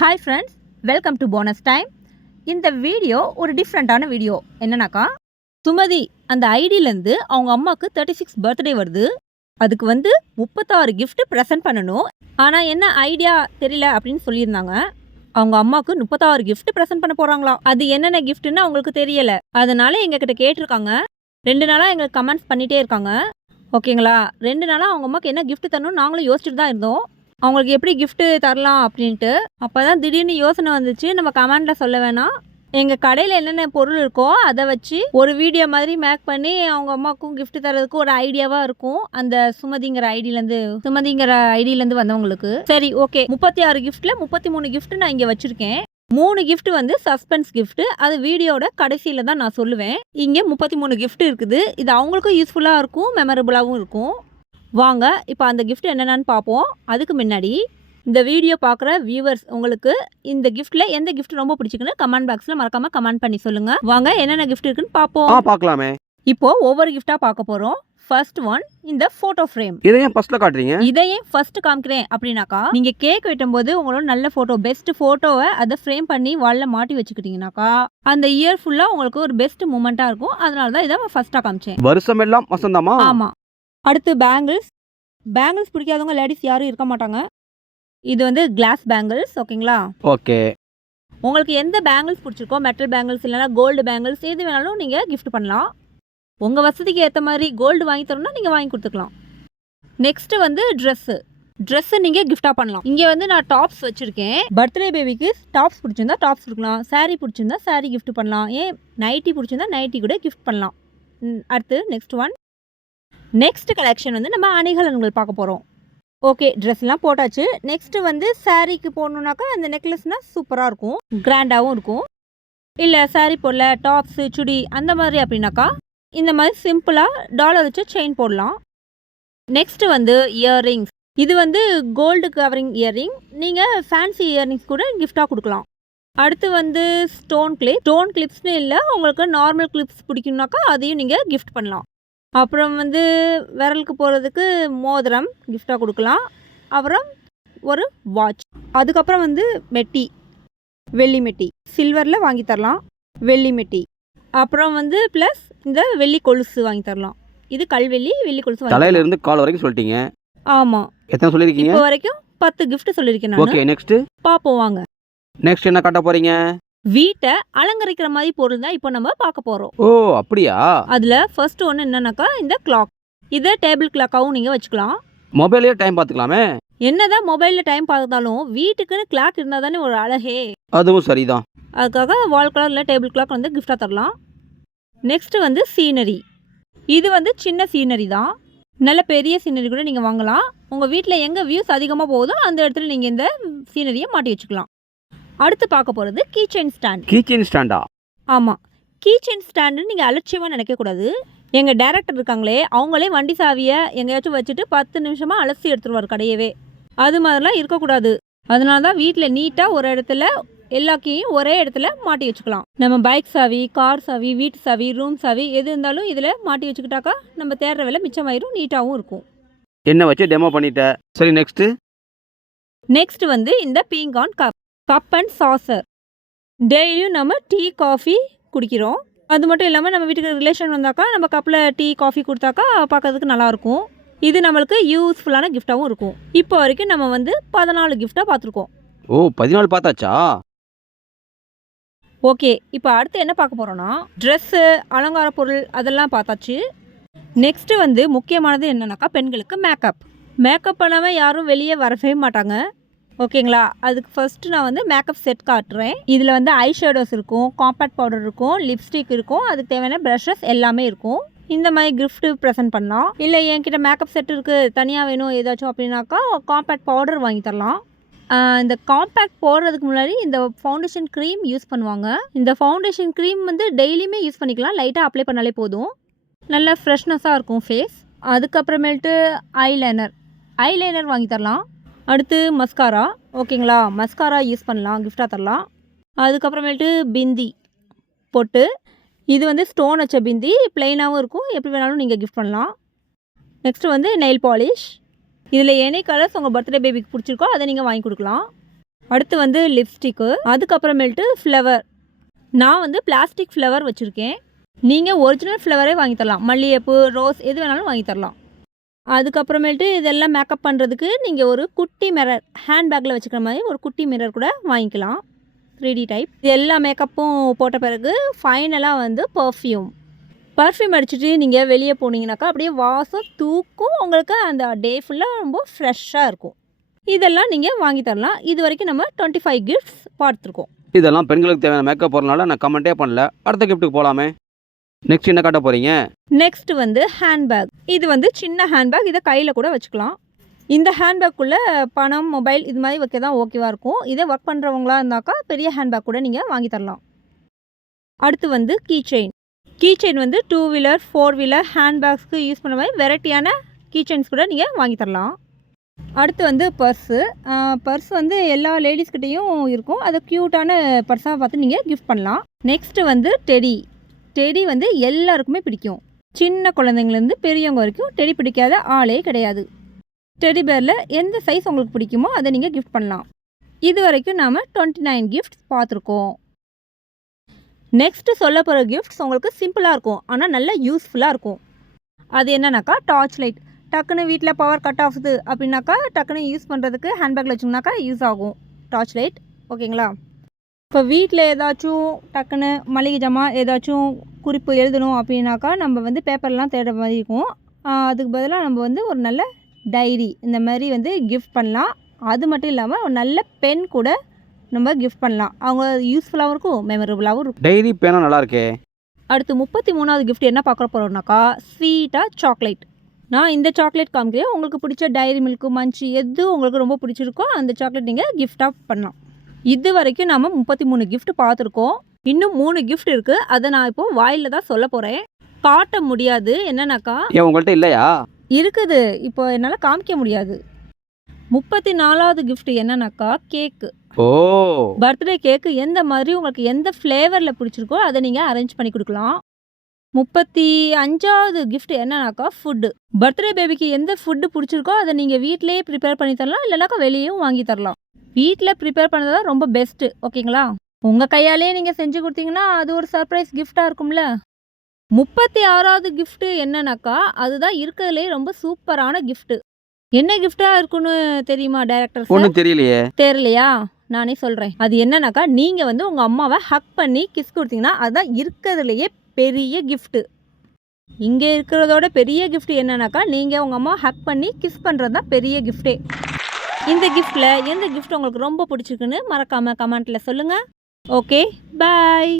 Hi friends, welcome to bonus time. இந்த video ஒரு டிஃப்ரெண்ட்டான வீடியோ. என்னன்னாக்கா, சுமதி அந்த ஐடியிலேருந்து அவங்க அம்மாவுக்கு 36 பர்த்டே வருது. அதுக்கு 36 gift ப்ரெசென்ட் பண்ணணும். ஆனால் என்ன ஐடியா தெரியல அப்படின்னு சொல்லியிருந்தாங்க. அவங்க அம்மாவுக்கு 36 gift ப்ரெசென்ட் பண்ண போகிறாங்களாம். அது என்னென்ன கிஃப்ட்டுன்னு அவங்களுக்கு தெரியலை. அதனால எங்ககிட்ட கேட்டிருக்காங்க. 2 நாளாக எங்களுக்கு கமெண்ட்ஸ் பண்ணிகிட்டே இருக்காங்க. ஓகேங்களா, 2 நாளாக அவங்க அம்மாவுக்கு என்ன gift தரணும்னு நாங்களும் யோசிச்சுட்டு தான் இருந்தோம். அவங்களுக்கு எப்படி gift தரலாம் அப்படின்ட்டு. அப்போ தான் திடீர்னு யோசனை வந்துச்சு, நம்ம கமெண்டில் சொல்ல வேணாம், எங்கள் கடையில் என்னென்ன பொருள் இருக்கோ அதை வச்சு ஒரு வீடியோ மாதிரி மேக் பண்ணி அவங்க அம்மாவுக்கும் gift தரதுக்கு ஒரு ஐடியாவாக இருக்கும். அந்த சுமதிங்கிற ஐடியிலேருந்து வந்தவங்களுக்கு. சரி, ஓகே, 36 கிஃப்ட்டில் 33 gift நான் இங்கே வச்சுருக்கேன். 3 gift சஸ்பென்ஸ் gift. அது வீடியோட கடைசியில் தான் நான் சொல்லுவேன். இங்கே 33 gift இருக்குது. இது அவங்களுக்கும் யூஸ்ஃபுல்லாக இருக்கும், மெமரபுளாகவும் இருக்கும். வாங்க இப்போ அந்த gift என்னென்னு பார்ப்போம். அதுக்கு முன்னாடி இந்த வீடியோ பார்க்குற வியூவர்ஸ், உங்களுக்கு இந்த கிஃப்ட்டில் எந்த gift ரொம்ப பிடிச்சிக்குன்னு கமெண்ட் பாக்ஸில் மறக்காமல் கமெண்ட் பண்ணி சொல்லுங்கள். வாங்க என்னென்ன gift இருக்குன்னு பார்ப்போம். பார்க்கலாமே. இப்போ ஒவ்வொரு கிஃப்டாக பார்க்க போகிறோம். ஃபர்ஸ்ட் ஒன், இந்த ஃபோட்டோ ஃப்ரேம். இதை ஏன் ஃபர்ஸ்ட்ல காட்டுறீங்க? இதை ஏன் ஃபர்ஸ்ட் காமிக்கிறேன் அப்படின்னாக்கா, நீங்கள் கேக் வெட்டும்போது உங்களோட நல்ல ஃபோட்டோ, பெஸ்ட் ஃபோட்டோவை அதை ஃப்ரேம் பண்ணி வாலில் மாட்டி வச்சுக்கிட்டீங்கன்னாக்கா அந்த இயர் ஃபுல்லாக உங்களுக்கு ஒரு பெஸ்ட் மூமெண்ட்டாக இருக்கும். அதனால தான் இதை ஃபர்ஸ்ட்டாக காமிச்சேன். வருஷம் எல்லாம் வசந்தமா? ஆமாம். அடுத்து பேங்கிள்ஸ் பிடிக்காதவங்க லேடிஸ் யாரும் இருக்க மாட்டாங்க. இது கிளாஸ் பேங்கிள்ஸ். ஓகேங்களா? ஓகே. உங்களுக்கு எந்த பேங்கிள்ஸ் பிடிச்சிருக்கோ, மெட்டல் பேங்கிள்ஸ் இல்லைனா கோல்டு பேங்கிள்ஸ், எது வேணாலும் நீங்கள் கிஃப்ட் பண்ணலாம். உங்கள் வசதிக்கு ஏற்ற மாதிரி கோல்டு வாங்கி தரணும்னா நீங்கள் வாங்கி கொடுத்துக்கலாம். நெக்ஸ்ட்டு ட்ரெஸ்ஸு நீங்கள் கிஃப்டாக பண்ணலாம். இங்கே நான் டாப்ஸ் வச்சுருக்கேன். பர்த்டே பேபிக்கு டாப்ஸ் பிடிச்சிருந்தா டாப்ஸ் கொடுக்கலாம், சாரீ பிடிச்சிருந்தா சாரீ கிஃப்ட் பண்ணலாம், ஏன் நைட்டி பிடிச்சிருந்தா நைட்டி கூட கிஃப்ட் பண்ணலாம். அடுத்து நெக்ஸ்ட் கலெக்ஷன் நம்ம அணிகலன்கள் பார்க்க போகிறோம். ஓகே, ட்ரெஸ்லாம் போட்டாச்சு. நெக்ஸ்ட்டு சாரீக்கு போடணுன்னாக்கா அந்த நெக்லஸ்னால் சூப்பராக இருக்கும், கிராண்டாகவும் இருக்கும். இல்லை சாரீ போடல, டாப்ஸு சுடி அந்த மாதிரி அப்படின்னாக்கா இந்த மாதிரி சிம்பிளாக டாலர் வச்சு செயின் போடலாம். Next earrings. இது கோல்டு கவரிங் இயர்ரிங். நீங்கள் ஃபேன்சி இயர்ரிங்ஸ் கூட கிஃப்டாக கொடுக்கலாம். அடுத்து ஸ்டோன் கிளிப்ஸ்னு இல்லை, உங்களுக்கு நார்மல் கிளிப்ஸ் பிடிக்கும்னாக்கா அதையும் நீங்கள் கிஃப்ட் பண்ணலாம். அப்புறம் விரலுக்கு போகிறதுக்கு மோதிரம் கிஃப்டாக கொடுக்கலாம். அப்புறம் ஒரு வாட்ச். அதுக்கப்புறம் மெட்டி, வெள்ளி மெட்டி, சில்வரில் வாங்கி தரலாம், வெள்ளி மெட்டி. அப்புறம் ப்ளஸ் இந்த வெள்ளி கொலுசு வாங்கி தரலாம். இது கல்வெள்ளி, வெள்ளி கொலுசு. தலையில இருந்து கால் வரைக்கும் சொல்லிட்டீங்க. ஆமாம். எத்தனை சொல்லியிருக்கீங்க? இப்போ வரைக்கும் 10 gift சொல்லியிருக்கேன் நான். ஓகே, நெக்ஸ்ட் பார்ப்போம் வாங்க. நெக்ஸ்ட் என்ன காட்ட போறீங்க? வீட்டை அலங்கரிக்கிற மாதிரி பொருள் தான் இப்போ நம்ம பார்க்க போகிறோம். ஓ, அப்படியா? அதில் ஃபர்ஸ்ட் ஒன்று என்னன்னாக்கா இந்த கிளாக். இதை டேபிள் கிளாக்காகவும் நீங்கள் வச்சுக்கலாம். மொபைலே டைம் பார்த்துக்கலாமே. என்னதான் மொபைலில் டைம் பார்த்தாலும் வீட்டுக்குன்னு கிளாக் இருந்தால் தானே ஒரு அழகே. அதுவும் சரிதான். அதுக்காக வால் கலரில் டேபிள் கிளாக் கிஃப்டாக தரலாம். Next scenery. இது சின்ன சீனரி தான், நல்ல பெரிய சீனரி கூட நீங்கள் வாங்கலாம். உங்கள் வீட்டில் எங்கே வியூஸ் அதிகமாக போகுதோ அந்த இடத்துல நீங்கள் இந்த சீனரியை மாட்டி வச்சுக்கலாம். அடுத்து பார்க்க போகிறது கீச்செயின் ஸ்டாண்ட். கீச்செயின் ஸ்டாண்டா? ஆமாம். கீச்செயின் ஸ்டாண்டு நீங்கள் அலட்சியமாக நினைக்கக்கூடாது. எங்கள் டைரக்டர் இருக்காங்களே, அவங்களே வண்டி சாவியை எங்கேயாச்சும் வச்சுட்டு 10 நிமிஷமாக அலசி எடுத்துருவார் கடையவே. அது மாதிரிலாம் இருக்கக்கூடாது. அதனால தான் வீட்டில் நீட்டாக ஒரு இடத்துல எல்லா கீயும் ஒரே இடத்துல மாட்டி வச்சுக்கலாம். நம்ம பைக் சாவி, கார் சாவி, வீட்டு சாவி, ரூம் சாவி எது இருந்தாலும் இதில் மாட்டி வச்சுக்கிட்டாக்கா நம்ம தேடுற வேலை மிச்சமாயிரும், நீட்டாகவும் இருக்கும். என்ன வச்சு டெமோ பண்ணிட்டேன். சரி, நெக்ஸ்ட் இந்த பீங்கான் கப் அண்ட் சாசர். டெய்லியும் நம்ம டீ காஃபி குடிக்கிறோம். அது மட்டும் இல்லாமல் நம்ம வீட்டுக்கு ரிலேஷன் வந்தாக்கா நம்ம கப்பில் டீ காஃபி கொடுத்தாக்கா பார்க்கறதுக்கு நல்லாயிருக்கும். இது நம்மளுக்கு யூஸ்ஃபுல்லான கிஃப்டாகவும் இருக்கும். இப்போ வரைக்கும் நம்ம 14 கிஃப்டாக பார்த்துருக்கோம். ஓ, 14 பார்த்தாச்சா? ஓகே, இப்போ அடுத்து என்ன பார்க்க போகிறோன்னா ட்ரெஸ்ஸு, அலங்கார பொருள் அதெல்லாம் பார்த்தாச்சு. நெக்ஸ்ட்டு முக்கியமானது என்னன்னாக்கா பெண்களுக்கு மேக்கப் பண்ணாமல் யாரும் வெளியே வரவே மாட்டாங்க. ஓகேங்களா? அதுக்கு ஃபஸ்ட்டு நான் மேக்கப் செட் காட்டுறேன். இதில் ஐ ஷேடோஸ் இருக்கும், காம்பேக்ட் பவுடர் இருக்கும், லிப்ஸ்டிக் இருக்கும், அதுக்கு தேவையான ப்ரஷஸ் எல்லாமே இருக்கும். இந்த மாதிரி கிஃப்ட்டு ப்ரெசென்ட் பண்ணலாம். இல்லை என்கிட்ட மேக்கப் செட் இருக்குது, தனியாக வேணும் ஏதாச்சும் அப்படின்னாக்கா காம்பேக்ட் பவுடர் வாங்கி தரலாம். இந்த காம்பேக்ட் போடுறதுக்கு முன்னாடி இந்த ஃபவுண்டேஷன் க்ரீம் யூஸ் பண்ணுவாங்க. இந்த ஃபவுண்டேஷன் க்ரீம் டெய்லியுமே யூஸ் பண்ணிக்கலாம். லைட்டாக அப்ளை பண்ணாலே போதும், நல்லா ஃப்ரெஷ்னஸாக இருக்கும் ஃபேஸ். அதுக்கப்புறமேல்ட்டு ஐலைனர் வாங்கி தரலாம். அடுத்து மஸ்காரா. ஓகேங்களா? மஸ்காரா யூஸ் பண்ணலாம், கிஃப்டாக தரலாம். அதுக்கப்புறமேட்டு பிந்தி பொட்டு. இது ஸ்டோன் வச்ச பிந்தி, ப்ளைனாகவும் இருக்கும், எப்படி வேணாலும் நீங்கள் கிஃப்ட் பண்ணலாம். Next nail polish. இதில் எனி கலர்ஸ் உங்கள் பர்த்டே பேபிக்கு பிடிச்சிருக்கோ அதை நீங்கள் வாங்கி கொடுக்கலாம். அடுத்து வந்து லிப்ஸ்டிக்கு, அதுக்கப்புறமேல்ட்டு ஃப்ளவர். நான் வந்து பிளாஸ்டிக் ஃப்ளவர் வச்சுருக்கேன். நீங்கள் ஒரிஜினல் ஃப்ளவரே வாங்கி தரலாம். மல்லிகைப்பூ, ரோஸ் எது வேணாலும் வாங்கி தரலாம். அதுக்கப்புறமேல்ட்டு இதெல்லாம் மேக்கப் பண்ணுறதுக்கு நீங்கள் ஒரு குட்டி மிரர், ஹேண்ட் பேக்கில் வச்சுக்கிற மாதிரி ஒரு குட்டி மிரர் கூட வாங்கிக்கலாம். 3D type. இது எல்லா மேக்கப்பும் போட்ட பிறகு ஃபைனலாக வந்து பர்ஃப்யூம் அடிச்சுட்டு நீங்கள் வெளியே போனீங்கன்னாக்கா அப்படியே வாசம் தூக்கும். உங்களுக்கு அந்த டே ஃபுல்லாக ரொம்ப ஃப்ரெஷ்ஷாக இருக்கும். இதெல்லாம் நீங்கள் வாங்கி தரலாம். இது வரைக்கும் நம்ம 25 கிஃப்ட்ஸ் பார்த்துருக்கோம். இதெல்லாம் பெண்களுக்கு தேவையான மேக்கப் பொருள்னால நான் கமெண்ட்டே பண்ணல. அடுத்த கிஃப்ட்டுக்கு போகலாமே. நெக்ஸ்ட் என்ன காட்ட போகிறீங்க? நெக்ஸ்ட் வந்து ஹேண்ட்பேக். இது வந்து சின்ன ஹேண்ட்பேக். இதை கையில் கூட வச்சுக்கலாம். இந்த ஹேண்ட்பேக்குள்ளே பணம், மொபைல் இது மாதிரி வைக்க தான் ஓகேவாக இருக்கும். இதே ஒர்க் பண்ணுறவங்களா இருந்தாக்கா பெரிய ஹேண்ட்பேக் கூட நீங்கள் வாங்கி தரலாம். அடுத்து வந்து கீச்செயின் வந்து 2 வீலர் 4 வீலர் ஹேண்ட்பேக்ஸ்க்கு யூஸ் பண்ண மாதிரி வெரைட்டியான கீச்செயின்ஸ் கூட நீங்கள் வாங்கி தரலாம். அடுத்து வந்து பர்ஸ் வந்து எல்லா லேடிஸ்கிட்டையும் இருக்கும். அது க்யூட்டான பர்ஸாக பார்த்து நீங்கள் கிஃப்ட் பண்ணலாம். நெக்ஸ்ட்டு வந்து டெடி வந்து எல்லாருக்குமே பிடிக்கும். சின்ன குழந்தைங்கலேருந்து பெரியவங்க வரைக்கும் டெடி பிடிக்காத ஆளே கிடையாது. டெடி பேரில் எந்த சைஸ் உங்களுக்கு பிடிக்குமோ அதை நீங்கள் கிஃப்ட் பண்ணலாம். இது வரைக்கும் நாம் 29 கிஃப்ட்ஸ் பார்த்துருக்கோம். நெக்ஸ்ட்டு சொல்ல போகிற கிஃப்ட்ஸ் உங்களுக்கு சிம்பிளாக இருக்கும், ஆனால் நல்ல யூஸ்ஃபுல்லாக இருக்கும். அது என்னன்னாக்கா டார்ச் லைட். டக்குன்னு வீட்டில் பவர் கட் ஆகுது அப்படின்னாக்கா டக்குன்னு யூஸ் பண்ணுறதுக்கு ஹேண்ட்பேக்கில் வச்சோம்னாக்கா யூஸ் ஆகும் டார்ச் லைட். ஓகேங்களா? இப்போ வீட்டில் ஏதாச்சும் டக்குன்னு மளிகை ஜாமான் ஏதாச்சும் குறிப்பு எழுதணும் அப்படின்னாக்கா நம்ம வந்து பேப்பர்லாம் தேடுற மாதிரி இருக்கும். அதுக்கு பதிலாக நம்ம வந்து ஒரு நல்ல டைரி இந்த மாதிரி வந்து கிஃப்ட் பண்ணலாம். அது மட்டும் இல்லாமல் ஒரு நல்ல பென் கூட நம்ம கிஃப்ட் பண்ணலாம். அவங்க யூஸ்ஃபுல்லாகவும் இருக்கும், மெமரபுளாகவும் இருக்கும். டைரி பேனா நல்லா இருக்கே. அடுத்து 33வது கிஃப்ட் என்ன பார்க்க போகிறோம்னாக்கா ஸ்வீட்டாக சாக்லேட். நான் இந்த சாக்லேட் காமிக்கிறேன். உங்களுக்கு பிடிச்ச டைரி மில்க்கு, மஞ்சி எது உங்களுக்கு ரொம்ப பிடிச்சிருக்கோ அந்த சாக்லேட் நீங்கள் கிஃப்டாக பண்ணலாம். இது வரைக்கும் நாம் 33 கிஃப்ட் பார்த்துருக்கோம். இன்னும் 3 கிஃப்ட் இருக்குது. அதை நான் இப்போது வாயில் தான் சொல்ல போகிறேன். காட்ட முடியாது. என்னன்னாக்கா ஏன் உங்கள்கிட்ட இல்லையா? இருக்குது, இப்போ என்னால் காமிக்க முடியாது. 34வது கிஃப்ட் என்னன்னாக்கா கேக்கு. ஓ, பர்த்டே கேக்கு எந்த மாதிரி உங்களுக்கு எந்த ஃப்ளேவரில் பிடிச்சிருக்கோ அதை நீங்கள் அரேஞ்ச் பண்ணி கொடுக்கலாம். 35வது கிஃப்ட் என்னன்னாக்கா ஃபுட்டு. பர்த்டே பேபிக்கு எந்த ஃபுட்டு பிடிச்சிருக்கோ அதை நீங்கள் வீட்டிலேயே ப்ரிப்பேர் பண்ணி தரலாம், இல்லைனாக்கா வெளியேயும் வாங்கி தரலாம். வீட்டில் ப்ரிப்பேர் பண்ணது தான் ரொம்ப பெஸ்ட்டு. ஓகேங்களா? உங்கள் கையாலே நீங்கள் செஞ்சு கொடுத்தீங்கன்னா அது ஒரு சர்ப்ரைஸ் கிஃப்டாக இருக்கும்ல. 36வது கிஃப்ட்டு என்னன்னாக்கா அதுதான் இருக்கிறதுலே ரொம்ப சூப்பரான கிஃப்ட்டு. என்ன கிஃப்டாக இருக்குன்னு தெரியுமா டைரக்டர்? ஒன்றும் தெரியலையே. தெரியலையா? நானே சொல்கிறேன். அது என்னன்னாக்கா நீங்கள் வந்து உங்கள் அம்மாவை ஹக் பண்ணி கிஸ் கொடுத்தீங்கன்னா அதுதான் இருக்கிறதுலையே பெரிய கிஃப்ட்டு. இங்கே இருக்கிறதோட பெரிய கிஃப்ட் என்னன்னாக்கா நீங்கள் உங்கள் அம்மா ஹக் பண்ணி கிஸ் பண்ணுறது தான் பெரிய கிஃப்டே. இந்த கிஃப்ட்டில் எந்த கிஃப்ட் உங்களுக்கு ரொம்ப பிடிச்சிருக்குன்னு மறக்காமல் கமெண்ட்டில் சொல்லுங்கள். ஓகே, பாய்.